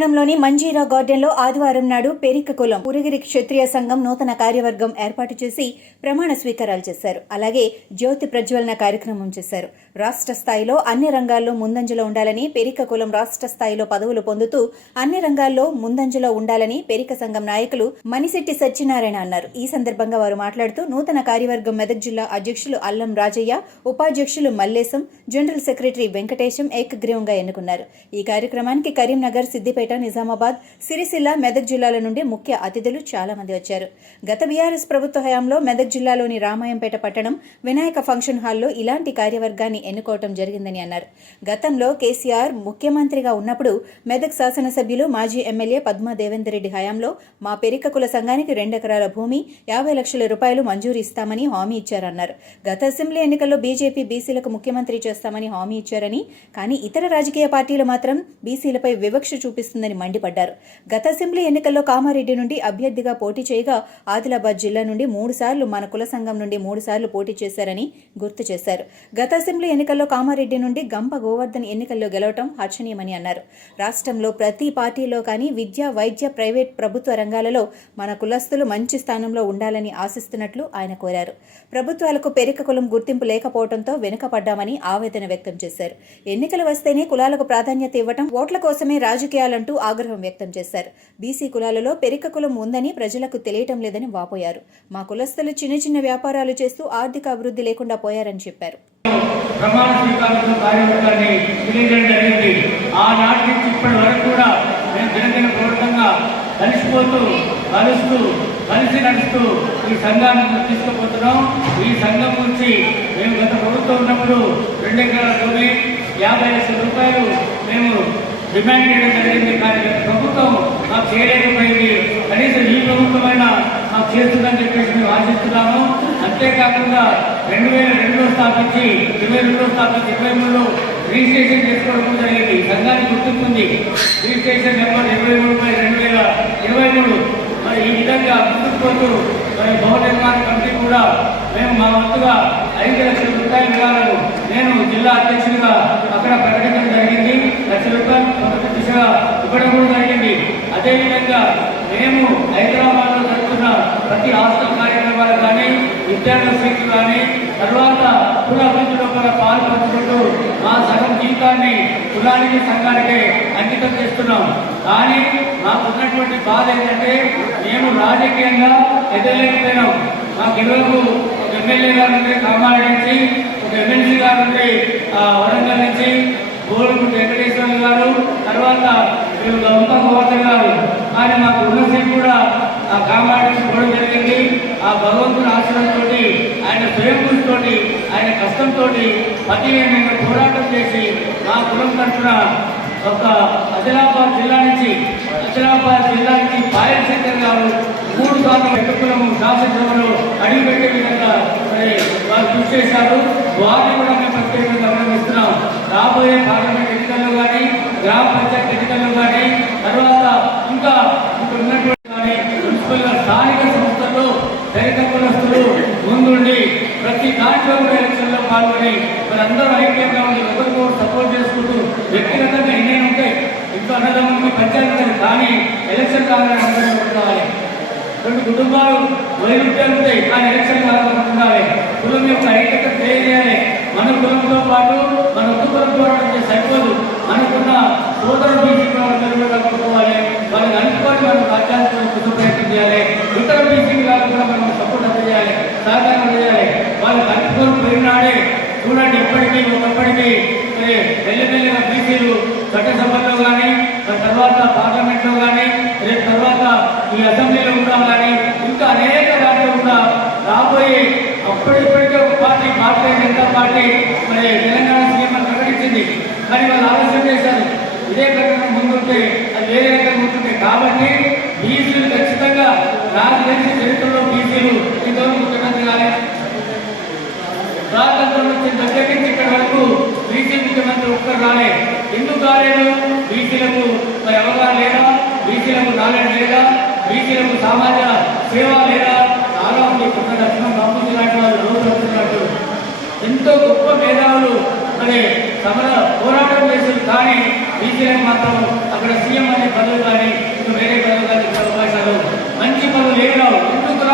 పట్టణంలోని మంజీరా గార్డెన్లో ఆదివారం నాడు పెరిక కులం పురిగిరి క్షత్రియ సంఘం నూతన కార్యవర్గం ఏర్పాటు చేసి ప్రమాణ స్వీకారాలు చేశారు. అలాగే జ్యోతి ప్రజ్వలన కార్యక్రమం చేశారు. రాష్ట్ర స్థాయిలో అన్ని రంగాల్లో ముందంజలో ఉండాలని పెరిక కులం రాష్ట్ర స్థాయిలో పదవులు పొందుతూ అన్ని రంగాల్లో ముందంజలో ఉండాలని పెరిక సంఘం నాయకులు మణిశెట్టి సత్యనారాయణ అన్నారు. ఈ సందర్భంగా వారు మాట్లాడుతూ నూతన కార్యవర్గం మెదక్ జిల్లా అధ్యక్షులు అల్లం రాజయ్య ఉపాధ్యక్షులు మల్లేశం జనరల్ సెక్రటరీ వెంకటేశం ఏకగ్రీవంగా ఎన్నుకున్నారు. ఈ కార్యక్రమానికి కరీంనగర్ సిద్దిపేట నిజామాబాద్ సిరిసిల్ల మెదక్ జిల్లాల నుండి ముఖ్య అతిథులు చాలా మంది వచ్చారు. గత బీఆర్ఎస్ ప్రభుత్వ హయాంలో మెదక్ జిల్లాలోని రామాయంపేట పట్టణం వినాయక ఫంక్షన్ హాల్లో ఇలాంటి కార్యవర్గాన్ని ఎన్నుకోవటం జరిగిందని అన్నారు. గతంలో కేసీఆర్ ముఖ్యమంత్రిగా ఉన్నప్పుడు మెదక్ శాసనసభ్యులు మాజీ ఎమ్మెల్యే పద్మా దేవేందర్ రెడ్డి హయాంలో మా పెరిక కుల సంఘానికి రెండెకరాల భూమి యాభై లక్షల రూపాయలు మంజూరు ఇస్తామని హామీ ఇచ్చారన్నారు. గత అసెంబ్లీ ఎన్నికల్లో బీజేపీ బీసీలకు ముఖ్యమంత్రి చేస్తామని హామీ ఇచ్చారని కానీ ఇతర రాజకీయ పార్టీలు మాత్రం బీసీలపై వివక్ష చూపిస్తుందని మండిపడ్డారు. గత అసెంబ్లీ ఎన్నికల్లో కామారెడ్డి నుండి అభ్యర్థిగా పోటీ చేయగా ఆదిలాబాద్ జిల్లా నుండి మూడు సార్లు మన కుల సంఘం నుండి మూడు సార్లు పోటీ చేశారని గుర్తు చేశారు. గత అసెంబ్లీ ఎన్నికల్లో కామారెడ్డి నుండి గంప గోవర్ధన్ ఎన్నికల్లో గెలవటం హర్షణీయమని అన్నారు. రాష్ట్రంలో ప్రతి పార్టీలో కానీ విద్య వైద్య ప్రైవేట్ ప్రభుత్వ రంగాలలో మన కులస్తులు మంచి స్థానంలో ఉండాలని ఆశిస్తున్నట్లు ఆయన కోరారు. ప్రభుత్వాలకు పెరిక కులం గుర్తింపు లేకపోవడంతో వెనుకపడ్డామని ఆవేదన వ్యక్తం చేశారు. ఎన్నికలు వస్తేనే కులాలకు ప్రాధాన్యత ఇవ్వటం ఓట్ల కోసమే రాజకీయాలంటూ ఆగ్రహం వ్యక్తం చేశారు. బీసీ కులాలలో పెరిక కులం ఉందని ప్రజలకు తెలియటం లేదని వాపోయారు. మా కులస్తులు చిన్న చిన్న వ్యాపారాలు చేస్తూ ఆర్థిక అభివృద్ధి లేకుండా పోయారని చెప్పారు. కలుస్తూ కలిసి నడుస్తూ ఈ సంఘాన్ని ముందుకు తీసుకుపోతున్నాం. ఈ సంఘం నుంచి మేము గత ప్రభుత్వం ఉన్నప్పుడు రెండు ఎకరాల భూమి యాభై లక్షల రూపాయలు మేము డిమాండ్ చేయడం జరిగింది కానీ ప్రభుత్వం మాకు చేయలేకపోయింది. కనీసం ఈ ప్రభుత్వమైనా మాకు చేస్తుందని చెప్పేసి మేము ఆశిస్తున్నాము. అంతేకాకుండా రెండు వేల రెండులో స్థాపించి ఇరవై రెండులో స్థాపించి ఇరవై మూడులో రిజిస్ట్రేషన్ చేసుకోవడం జరిగింది. సంఘానికి గుర్తింపు రిజిస్ట్రేషన్ నెంబర్ ఇరవై మూడు బై రెండు వేల ఇరవై మూడు. మరి ఈ విధంగా ముందుకు పోతూ మరి భవన నిర్మాణ కమిటీ కూడా మేము మా వంతుగా ఐదు లక్షల రూపాయల వివరాలను నేను జిల్లా అధ్యక్షుడిగా అక్కడ ప్రకటించడం జరిగింది లక్ష రూపాయలు మొదటి దిశగా ఇవ్వడం కూడా జరిగింది అదేవిధంగా మేము హైదరాబాద్లో జరుగుతున్న ప్రతి హాస్టల్ కార్యక్రమాలు కానీ విద్యార్థుల సీట్లు కానీ తర్వాత కుల అభివృద్ధిలో కూడా మా సగం జీవితాన్ని కులానికి సంఘానికి అంకితం చేస్తున్నాం. కానీ నాకు ఉన్నటువంటి బాధ ఏంటంటే మేము రాజకీయంగా ఎదలేకపోయినాం మాకు ఇరువురు ఒక ఎమ్మెల్యే గారు ఉంటే కామారెడ్డి నుంచి ఒక ఎమ్మెల్సీ గారు ఉంటే ఆ, వరంగల్ నుంచి గోల్గుంట వెంకటేశ్వర గారు తర్వాత వీళ్ళు గంప గోవర్ధన్ గారు. కానీ మాకు ఉన్న సీట్ కూడా ఆ కామారెడ్డి పోవడం జరిగింది. ఆ భగవంతుని ఆశ్రమంతో ఆయన స్వయంకృషితో ఆయన కష్టంతో పదిహేను పోరాటం చేసి మా కులం తరఫున ఒక ఆదిలాబాద్ జిల్లా నుంచి ఆదిలాబాద్ జిల్లా నుంచి పాయశంకర్ గారు మూడు సార్లు ఎన్నికలము శాసనసభలో అడిగిపెట్టే విధంగా మరి వారు కృషి చేశారు. వారిని కూడా మేము ప్రత్యేకంగా గమనిస్తున్నాం. రాబోయే పార్లమెంట్ ఎన్నికల్లో కానీ గ్రామ పంచాయతీ ఎన్నికల్లో కానీ తర్వాత ఇంకా ఇక్కడ ఉన్నటువంటి కానీ స్థానిక సంస్థల్లో దళిత కులస్తులు ముందుండి ప్రతి దాంట్లో కూడా ఎలక్షన్లో పాల్గొని మనందరూ ఐక్యంగా ఉండి ఒకరికొకరు సపోర్ట్ చేసుకుంటూ వ్యక్తిగతంగా ఎన్నైనా ఉంటాయి ఇంట్లో అన్నదమ్ములకి పంచాయతీ కానీ ఎలక్షన్ కావాలని అందరూ ఉండాలి రెండు కుటుంబాలు వైరుధ్యాలు ఉంటాయి కానీ ఎలక్షన్ కావాలని ఉండాలి. కులం యొక్క ఐక్యత తెలియజేయాలి మన కులంతో పాటు మన ఒక్క కులం పోరాటం చేసి సరిపోదు మనకున్న సోదరు బీసీ కులాలను కలుపుకోవాలి వాళ్ళని అనుకోని మనం రాజ్యాంగం కోసం ప్రయత్నం చేయాలి ఇతర బీసీ కులాలు కూడా మనం సపోర్ట్ అందజేయాలి సహకారం అందజేయాలి వాళ్ళు కలుపుకొని పోయినాడే చూడండి ఇప్పటికీ ఒకప్పటికీ మరి మెల్లమెల్లగా బీసీలు చట్టసభల్లో కానీ తర్వాత పార్లమెంట్లో కానీ రేపు తర్వాత ఈ అసెంబ్లీలో కూడా కానీ ఇంకా అనేక దాంట్లో కూడా రాబోయే అప్పటిప్పటికే ఒక పార్టీ భారతీయ జనతా పార్టీ మరి తెలంగాణ సీఎం అని ప్రకటించింది. కానీ వాళ్ళు ఆలస్యం చేశారు. ఇదే ప్రకటన ముందుంటే అది వేరే రకంగా ఉంటుంటే కాబట్టి బీసీలు ఖచ్చితంగా నాకు తెలిసి చరిత్రలో బీసీలు ఇంతవరకు ముఖ్యమంత్రి కాలేదు స్వాతంత్రం నుంచి ప్రత్యేకించి నుంచి ఇక్కడి వరకు బీసీ ముఖ్యమంత్రి ఒక్కరు రాలే. ఎందుకు రాలేదు? బీసీలకు మరి అవగాహన లేదా? బీసీలకు నాలెడ్జ్ లేదా? బీసీలకు సామాజిక సేవ లేదా చాలా మంది కొత్త దర్శనం బాబుజీ లాంటి వాళ్ళు రోజు వస్తున్నట్టు ఎంతో గొప్ప మేధావులు మరి సమర పోరాటం చేశారు కానీ బీసీలకు మాత్రం అక్కడ సీఎం అనే పదవి కానీ ఇంకా వేరే పదవి కానీ ఇచ్చే అవకాశాలు మంచి పదవులు ఏమి రావు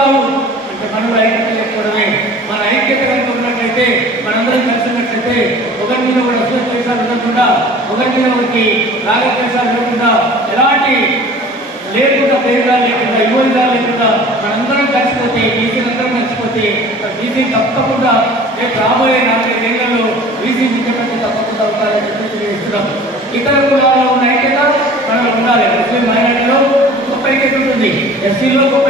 ఎందుకు అంటే మనం ఐక్యత లేకపోవడమే. మన ఐక్యత కనుక ఉన్నట్లయితే మనందరం కలిసి ఉన్నట్లయితే ఒకరి మీద కూడా అసోసియేషన్ ఉండకుండా ఒకరి మీద ఒకరికి రాగద్వేషాలు లేకుండా ఎలాంటి లేకుండా పేరుగా లేకుండా యువగా లేకుండా మనందరం కలిసిపోతే బీసీలందరం కలిసిపోతే బీసీ తప్పకుండా రేపు రాబోయే నాలుగైదేళ్ళలో బీసీ ముఖ్యమంత్రి తప్పకుండా ఉండాలని చెప్పి తెలియజేస్తున్నాం. ఇతర కులాల్లో ఉన్న ఐక్యత మనలో ఉండాలి. ముస్లిం మైనార్టీలో గొప్ప ఐక్యత ఉంటుంది. ఎస్సీలో గొప్ప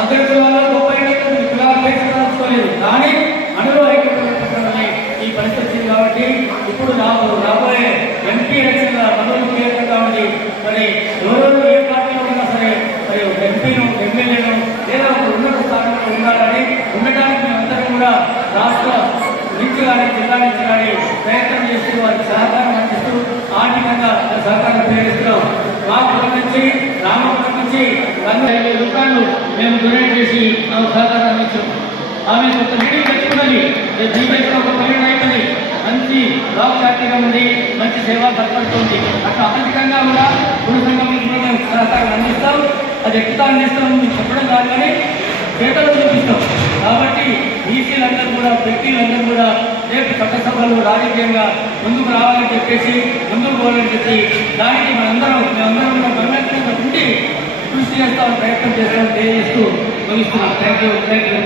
అగ్ర కులాల్లో గొప్ప ఐక్యత ఉంటుంది కులాల పేరు తెలుసుకోలేదు కానీ మనలో ఐక్యత లేకపోవడమే ఈ పరిస్థితి వచ్చింది కాబట్టి ఇప్పుడు నాకు రాబోయే ఎంపీ ఎలక్షన్ల మనోజ్ కీలకంగా ఉంది మరి ఎవరెవరు ఏ పార్టీలో ఉన్నా సరే మరి ఒక ఎంపీను ఎమ్మెల్యేను లేదా ఒక ఉన్నత స్థానంలో ఉండాలని ఉండటానికి మేమందరం కూడా రాష్ట్ర నుంచి ప్రయత్నం చేస్తూ వారికి సహకారం అందిస్తూ ఆర్థికంగా సహకారం ప్రేరిస్తున్నాం మా కులం నుంచి రామపురం నుంచి వంద రూపాయలు మేము డొనేట్ చేసి ఆ సహకారం అందించాం. ఆమె ఒక మీటింగ్ తెచ్చుకున్నది. జీవితంలో ఒక పర్యటన అయిపోయింది. మంచి బ్లాక్ యాక్టివ్గా ఉంది మంచి సేవ తత్పడుతుంది అట్లా ఆర్థికంగా కూడా గుడి సంఘం మేము సహకారం అందిస్తాం. అది ఎట్లా అందిస్తాం మీకు చెప్పడం కాదు కానీ చేతలు చూపిస్తాం. కాబట్టి బీసీలందరూ కూడా వ్యక్తులందరూ కూడా చట్టసభలు రాజకీయంగా ముందుకు రావాలని చెప్పేసి ముందుకు పోవాలని చెప్పి దానికి మనందరం మేమందరం పరిమితంగా ఉండి కృషి చేస్తామని ప్రయత్నం చేస్తామని తెలియజేస్తూ ముగిస్తున్నాం. Thank you thank you